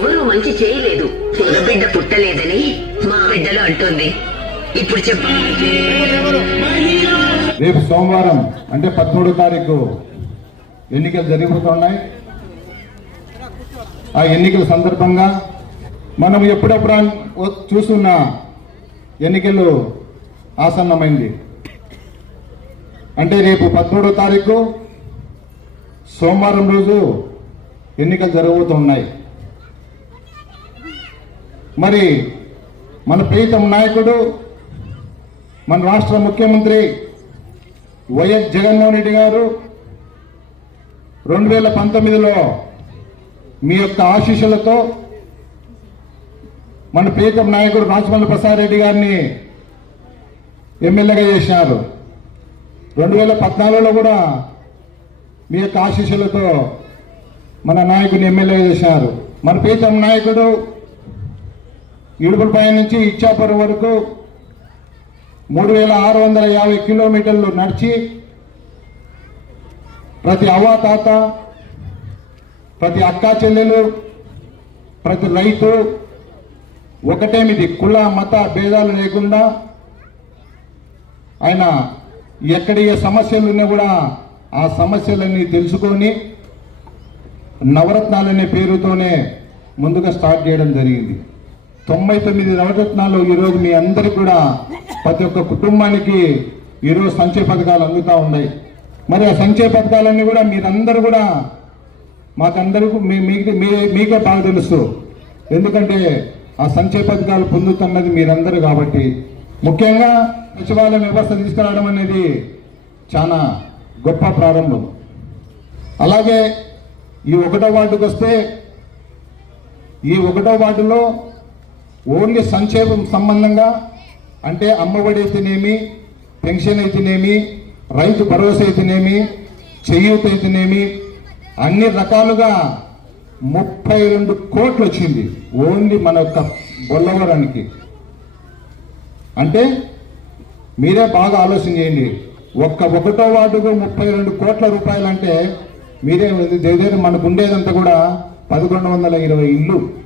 ఎవరూ మంచి చేయలేదు. బిడ్డ పుట్టలేదని మా బిడ్డలో అంటుంది. ఇప్పుడు చెప్ప. రేపు సోమవారం అంటే పదమూడో తారీఖు ఎన్నికలు జరిగిపోతున్నాయి ఆ ఎన్నికల సందర్భంగా మనం ఎప్పుడప్పుడు చూస్తున్న ఎన్నికలు ఆసన్నమైంది. అంటే రేపు పదమూడో తారీఖు సోమవారం రోజు ఎన్నికలు జరగబోతున్నాయి. మరి మన ప్రీతం నాయకుడు మన రాష్ట్ర ముఖ్యమంత్రి వైఎస్ జగన్మోహన్ రెడ్డి గారు రెండు వేల పంతొమ్మిదిలో మీ యొక్క ఆశీస్సులతో మన ప్రీతం నాయకుడు రాజమల్లి ప్రసాద్ రెడ్డి గారిని ఎమ్మెల్యేగా చేసినారు. రెండు వేల పద్నాలుగులో కూడా మీ యొక్క ఆశీస్సులతో మన నాయకుడిని ఎమ్మెల్యేగా చేశారు మన ప్రీతం నాయకుడు ఇడుపులపై నుంచి ఇచ్చాపురం వరకు మూడు వేల ఆరు వందల యాభై కిలోమీటర్లు నడిచి ప్రతి అవ్వ తాత ప్రతి అక్కా చెల్లెలు ప్రతి రైతు ఒకటేమిది కుల మత భేదాలు లేకుండా ఆయన ఎక్కడ ఏ సమస్యలున్నా కూడా ఆ సమస్యలన్నీ తెలుసుకొని నవరత్నాలనే పేరుతోనే ముందుగా స్టార్ట్ చేయడం జరిగింది. తొంభై తొమ్మిది నవరత్నాలు ఈరోజు మీ అందరికి కూడా ప్రతి ఒక్క కుటుంబానికి ఈరోజు సంక్షేమ పథకాలు అందుతూ ఉన్నాయి. మరి ఆ సంక్షేమ పథకాలన్నీ కూడా మీరందరూ కూడా మాకందరికీ మీ మీకు మీ- మీకే బాగా తెలుసు. ఎందుకంటే ఆ సంక్షేమ పథకాలు పొందుతున్నది మీరందరూ కాబట్టి. ముఖ్యంగా సచివాలయం వ్యవస్థ తీసుకురావడం అనేది చాలా గొప్ప ప్రారంభం. అలాగే ఈ ఒకటో వార్డుకు వస్తే ఈ ఒకటో వార్డులో ఓన్లీ సంక్షేమం సంబంధంగా అంటే అమ్మఒడి అయితేనేమి పెన్షన్ అయితేనేమి రైతు భరోసా అయితేనేమి చేయూత అయితేనేమి అన్ని రకాలుగా ముప్పై రెండు కోట్లు వచ్చింది ఓన్లీ మన యొక్క బొల్లవరానికి. అంటే మీరే బాగా ఆలోచన చేయండి. ఒక్క ఒకటో వార్డుకు ముప్పై రెండు కోట్ల రూపాయలు అంటే మీరే దగ్గర మనకు ఉండేదంతా కూడా పదకొండు వందల ఇరవై ఇల్లు.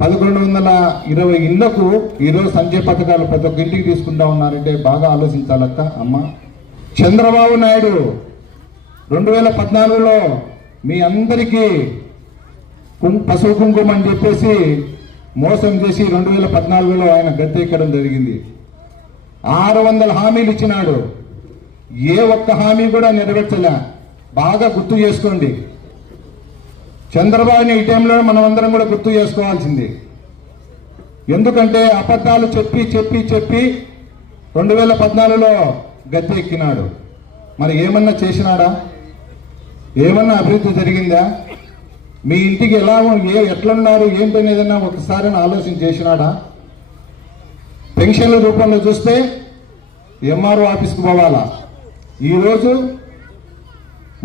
పదకొండు వందల ఇరవై ఇళ్ళకు ఈరోజు సంజయ్ పథకాలు ప్రతి ఒక్క ఇంటికి తీసుకుంటా ఉన్నారంటే బాగా ఆలోచించాలక్క అమ్మ. చంద్రబాబు నాయుడు రెండు వేల పద్నాలుగులో మీ అందరికీ కుం కుంకుమ అని చెప్పేసి మోసం చేసి రెండు వేల పద్నాలుగులో ఆయన గద్దెక్కడం జరిగింది. ఆరు వందల హామీలు ఇచ్చినాడు. ఏ ఒక్క హామీ కూడా నెరవేర్చలే. బాగా గుర్తు చేసుకోండి. చంద్రబాబుని ఈ టైంలో మనం అందరం కూడా గుర్తు చేసుకోవాల్సింది. ఎందుకంటే అబద్ధాలు చెప్పి చెప్పి చెప్పి రెండు వేల పద్నాలుగులో గద్దె ఎక్కినాడు మరి ఏమన్నా చేసినాడా? ఏమన్నా అభివృద్ధి జరిగిందా? మీ ఇంటికి ఎలా ఏ ఎట్లున్నారు ఏంటనేదన్నా ఒకసారి ఆలోచన చేసినాడా? పెన్షన్ల రూపంలో చూస్తే ఎంఆర్ఓ ఆఫీస్కి పోవాలా? ఈరోజు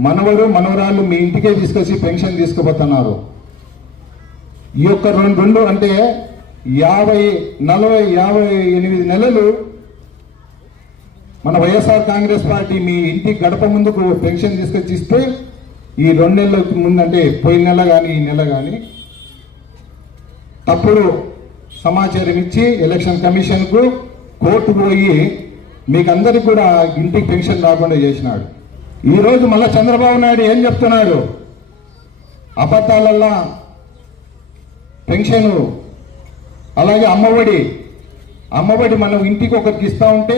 మనవడు మనవరాళ్ళు మీ ఇంటికే తీసుకొచ్చి పెన్షన్ తీసుకుపోతున్నారు. ఈ యొక్క రెండు రెండు అంటే యాభై నలభై యాభై ఎనిమిది నెలలు మన వైఎస్ఆర్ కాంగ్రెస్ పార్టీ మీ ఇంటి గడప ముందుకు పెన్షన్ తీసుకొచ్చి ఇస్తే ఈ రెండు నెలలకు ముందు అంటే పోయిన నెల కానీ ఈ నెల కానీ తప్పుడు సమాచారం ఇచ్చి ఎలక్షన్ కమిషన్కు కోర్టుకు పోయి మీకందరికి కూడా ఇంటికి పెన్షన్ రాకుండా చేసినాడు. ఈరోజు మళ్ళా చంద్రబాబు నాయుడు ఏం చెప్తున్నాడు? అబద్ధాలల్లా పెన్షన్ అలాగే అమ్మఒడి అమ్మఒడి మనం ఇంటికి ఒకరికి ఇస్తా ఉంటే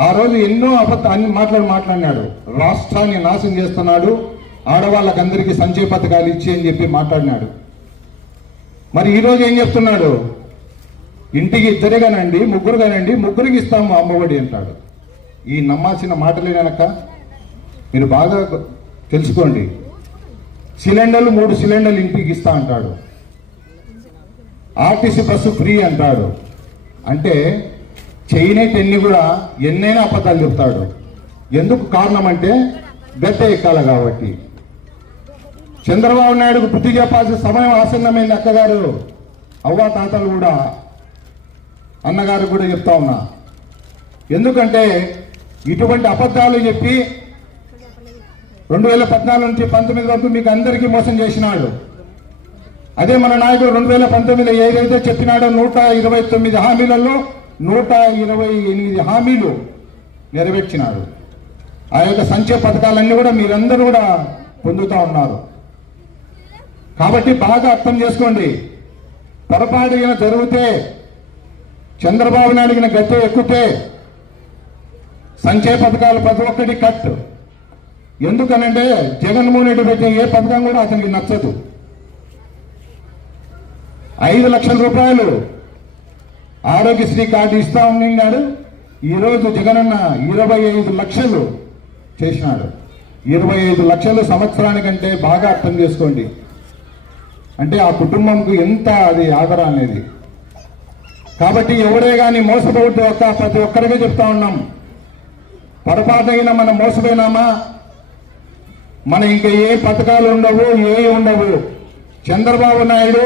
ఆ రోజు ఎన్నో అబద్ధ అన్ని మాట్లాడి మాట్లాడినాడు. రాష్ట్రాన్ని నాశనం చేస్తున్నాడు. ఆడవాళ్ళకందరికీ సంచయ పథకాలు ఇచ్చి అని చెప్పి మాట్లాడినాడు. మరి ఈరోజు ఏం చెప్తున్నాడు? ఇంటికి ఇద్దరుగానండి ముగ్గురుగానండి ముగ్గురికి ఇస్తాము అమ్మఒడి అంటాడు. ఈ నమ్మాల్సిన మాటలే కనుక మీరు బాగా తెలుసుకోండి. సిలిండర్లు మూడు సిలిండర్లు ఇంటికి ఇస్తా అంటాడు. ఆర్టీసీ బస్సు ఫ్రీ అంటాడు. అంటే చేయనేటి టెన్ని కూడా ఎన్నైనా అబద్ధాలు చెప్తాడు. ఎందుకు కారణం అంటే గద్దె ఎక్కాలి కాబట్టి. చంద్రబాబు నాయుడుకు బుద్ధి చెప్పాల్సిన సమయం ఆసన్నమైంది అక్కగారు. అవ్వ తాతలు కూడా అన్నగారు కూడా చెప్తా ఉన్నా. ఎందుకంటే ఇటువంటి అబద్ధాలు చెప్పి రెండు వేల పద్నాలుగు నుంచి పంతొమ్మిది వరకు మీకు అందరికీ మోసం చేసినాడు. అదే మన నాయకుడు రెండు వేల పంతొమ్మిది ఏదైతే చెప్పినాడో నూట ఇరవై తొమ్మిది హామీలలో నూట ఇరవై ఎనిమిది హామీలు నెరవేర్చినాడు. ఆ యొక్క సంక్షేమ పథకాలన్నీ కూడా మీరందరూ కూడా పొందుతా ఉన్నారు. కాబట్టి బాగా అర్థం చేసుకోండి. పొరపాటు జరిగితే చంద్రబాబు నాయుడు గట్టె ఎక్కితే సంక్షేమ పథకాలు ప్రతి ఒక్కటి కట్ ఎందుకనంటే జగన్మోహన్ రెడ్డి పెట్టిన ఏ పథకం కూడా అతనికి నచ్చదు. ఐదు లక్షల రూపాయలు ఆరోగ్యశ్రీ కార్డు ఇస్తా ఉన్నాడు ఈరోజు జగనన్న ఇరవై ఐదు లక్షలు చేసినాడు. ఇరవై ఐదు లక్షలు సంవత్సరానికంటే బాగా అర్థం చేసుకోండి. అంటే ఆ కుటుంబంకు ఎంత అది ఆదర అనేది. కాబట్టి ఎవరే కానీ మోసపోవద్దు ఒక్క ప్రతి ఒక్కరికే చెప్తా ఉన్నాం. పొరపాటైన మనం మోసపోయినామా? మన ఇంకా ఏ పథకాలు ఉండవు ఏ ఉండవు. చంద్రబాబు నాయుడు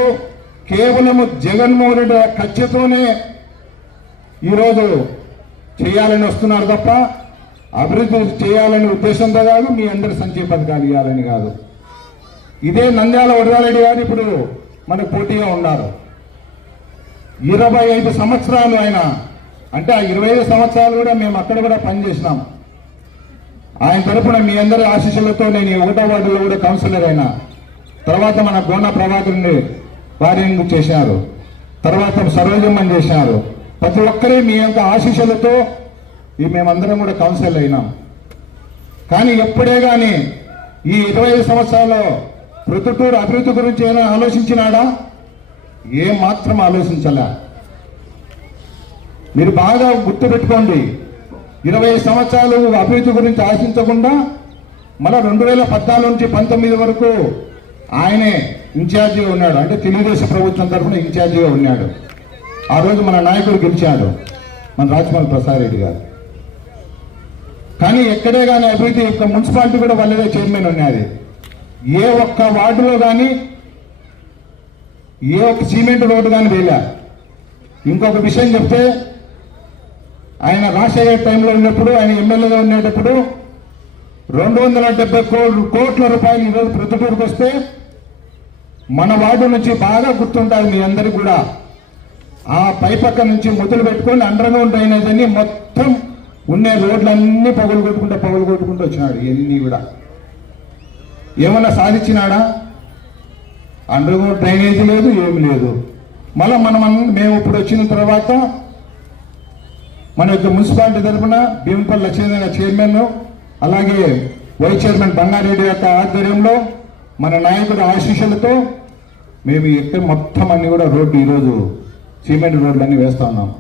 కేవలము జగన్మోహన్ రెడ్డి ఖర్చుతోనే ఈరోజు చేయాలని వస్తున్నారు తప్ప అభివృద్ధి చేయాలనే ఉద్దేశంతో కాదు మీ అందరి సంక్షేమ పథకాలు ఇవ్వాలని కాదు. ఇదే నంద్యాల వరదారెడ్డి గారు ఇప్పుడు మనకు పోటీగా ఉన్నారు. ఇరవై ఐదు సంవత్సరాలు ఆయన అంటే ఆ ఇరవై ఐదు సంవత్సరాలు కూడా మేము అక్కడ కూడా పనిచేసినాం. ఆయన తరపున మీ అందరి ఆశీస్సులతో నేను ఒకటో వార్డులో కూడా కౌన్సిలర్ అయినా. తర్వాత మన గోన ప్రభాకర్ని వార్నింగ్ చేశారు. తర్వాత సరోజమ్మని చేశారు. ప్రతి ఒక్కరి మీ యొక్క ఆశీస్సులతో ఈ మేమందరం కూడా కౌన్సిల్ అయినాం. కానీ ఎప్పుడే కానీ ఈ ఇరవై ఐదు సంవత్సరాల్లో ప్రొద్దుటూరు అభివృద్ధి గురించి ఏమైనా ఆలోచించినాడా? ఏ మాత్రం ఆలోచించలే. మీరు బాగా గుర్తుపెట్టుకోండి ఇరవై సంవత్సరాలు అభివృద్ధి గురించి ఆశించకుండా మళ్ళా రెండు వేల పద్నాలుగు నుంచి పంతొమ్మిది వరకు ఆయనే ఇన్ఛార్జిగా ఉన్నాడు. అంటే తెలుగుదేశం ప్రభుత్వం తరఫున ఇన్ఛార్జిగా ఉన్నాడు. ఆ రోజు మన నాయకుడు గెలిచాడు. మన రాజమౌళి ప్రసాద్ రెడ్డి గారు. కానీ ఎక్కడే కానీ అభివృద్ధి యొక్క మున్సిపాలిటీ కూడా వాళ్ళదే చైర్మన్ ఉన్నది ఏ ఒక్క వార్డులో కానీ ఏ ఒక్క సిమెంట్ రోడ్డు కానీ వేయలే. ఇంకొక విషయం చెప్తే ఆయన రాజశేఖర్ టైంలో ఉన్నప్పుడు ఆయన ఎమ్మెల్యేగా ఉండేటప్పుడు రెండు వందల డెబ్బై కోట్ల కోట్ల రూపాయలు ఈరోజు ప్రతిటూరుకు వస్తే మన వార్డు నుంచి బాగా గుర్తుంటారు మీ అందరికి కూడా. ఆ పైపక్క నుంచి మొదలు పెట్టుకొని అండర్గ్రౌండ్ డ్రైనేజ్ మొత్తం ఉండే రోడ్లన్నీ పగులు కొట్టుకుంటూ పగులు కొట్టుకుంటూ వచ్చినాడు ఇవన్నీ కూడా. ఏమన్నా సాధించినాడా? అండర్గ్రౌండ్ డ్రైనేజ్ లేదు ఏమి లేదు. మళ్ళీ మనం మేము ఇప్పుడు వచ్చిన తర్వాత మన యొక్క మున్సిపాలిటీ తరఫున భీమపల్లి లక్ష్మీనారాయణ చైర్మన్ అలాగే వైస్ చైర్మన్ బంగారెడ్డి యొక్క ఆధ్వర్యంలో మన నాయకుడు ఆశీస్సులతో మేము ఎక్కడ మొత్తం అన్ని కూడా రోడ్డు ఈరోజు సిమెంట్ రోడ్లు అన్ని వేస్తా ఉన్నాం.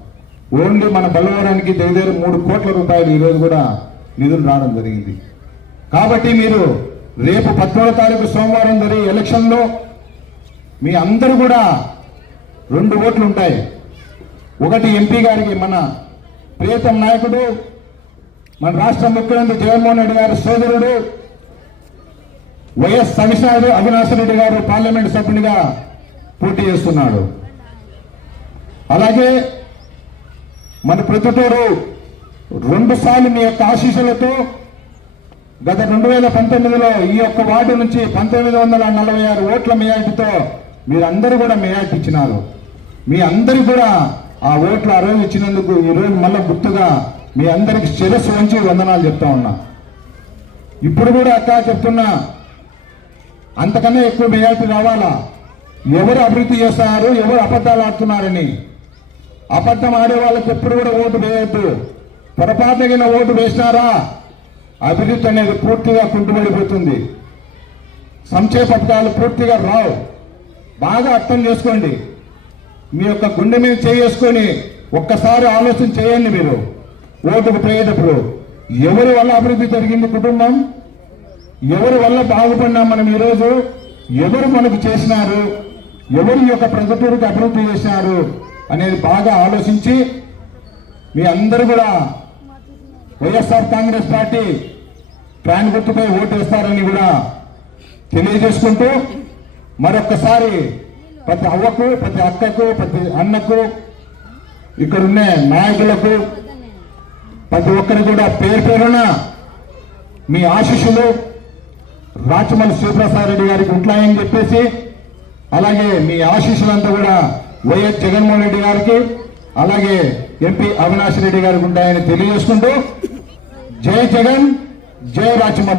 ఓన్లీ మన బలవరానికి దగ్గర మూడు కోట్ల రూపాయలు ఈరోజు కూడా నిధులు రావడం జరిగింది. కాబట్టి మీరు రేపు పద్నాలుగో తారీఖు సోమవారం జరిగే ఎలక్షన్లో మీ అందరూ కూడా రెండు ఓట్లు ఉంటాయి. ఒకటి ఎంపీ గారికి మన ప్రియతం నాయకుడు మన రాష్ట్ర ముఖ్యమంత్రి జగన్మోహన్ రెడ్డి గారి సోదరుడు వైఎస్ అవినాడు అవినాష్ రెడ్డి గారు పార్లమెంట్ సభ్యునిగా పోటీ చేస్తున్నాడు. అలాగే మన ప్రతిటూరు రెండు సార్లు మీ యొక్క ఆశీస్సులతో గత రెండు వేల పంతొమ్మిదిలో ఈ యొక్క వార్డు నుంచి పంతొమ్మిది వందల నలభై ఆరు ఓట్ల మెజార్టీతో మీరందరూ కూడా మెజార్టీ ఇచ్చినారు. మీ అందరూ కూడా ఆ ఓట్లు ఆ రోజు ఇచ్చినందుకు ఈరోజు మళ్ళీ గుర్తుగా మీ అందరికి శిరస్సు వంచి వందనాలు చెప్తా ఉన్నా. ఇప్పుడు కూడా అక్క చెప్తున్నా అంతకన్నా ఎక్కువ మెజార్టీ రావాలా? ఎవరు అభివృద్ధి చేస్తున్నారు ఎవరు అబద్ధాలు ఆడుతున్నారని? అబద్ధం ఆడే వాళ్ళకి ఎప్పుడు కూడా ఓటు వేయద్దు. పొరపాటున ఓటు వేసినారా? అభివృద్ధి అనేది పూర్తిగా కుంటుబడిపోతుంది. సంక్షేమ పథకాలు పూర్తిగా రావు. బాగా అర్థం చేసుకోండి. మీ యొక్క గుండె మీద చేసుకొని ఒక్కసారి ఆలోచన చేయండి మీరు. ఓటుకు పోయేటప్పుడు ఎవరి వల్ల అభివృద్ధి జరిగింది కుటుంబం? ఎవరి వల్ల బాగుపడినాం మనం ఈరోజు ఎవరు మనకు చేసినారు? ఎవరి యొక్క ప్రజటూరుకి అభివృద్ధి చేసినారు అనేది బాగా ఆలోచించి మీ అందరూ కూడా వైఎస్ఆర్ కాంగ్రెస్ పార్టీ ప్రాణ గుర్తుపై ఓటు వేస్తారని కూడా తెలియజేసుకుంటూ మరొక్కసారి ప్రతి అవ్వకు ప్రతి అక్కకు ప్రతి అన్నకు ఇక్కడున్న నాయకులకు ప్రతి ఒక్కరి కూడా పేరు పేరున మీ ఆశీస్సులు రాచమల్లి శివప్రసాద్ రెడ్డి గారికి ఉంటాయని చెప్పేసి అలాగే మీ ఆశీస్సులంతా కూడా వైఎస్ జగన్మోహన్ రెడ్డి గారికి అలాగే ఎంపీ అవినాష్ రెడ్డి గారికి ఉంటాయని తెలియజేసుకుంటూ జై జగన్ జై రాచమల్లి.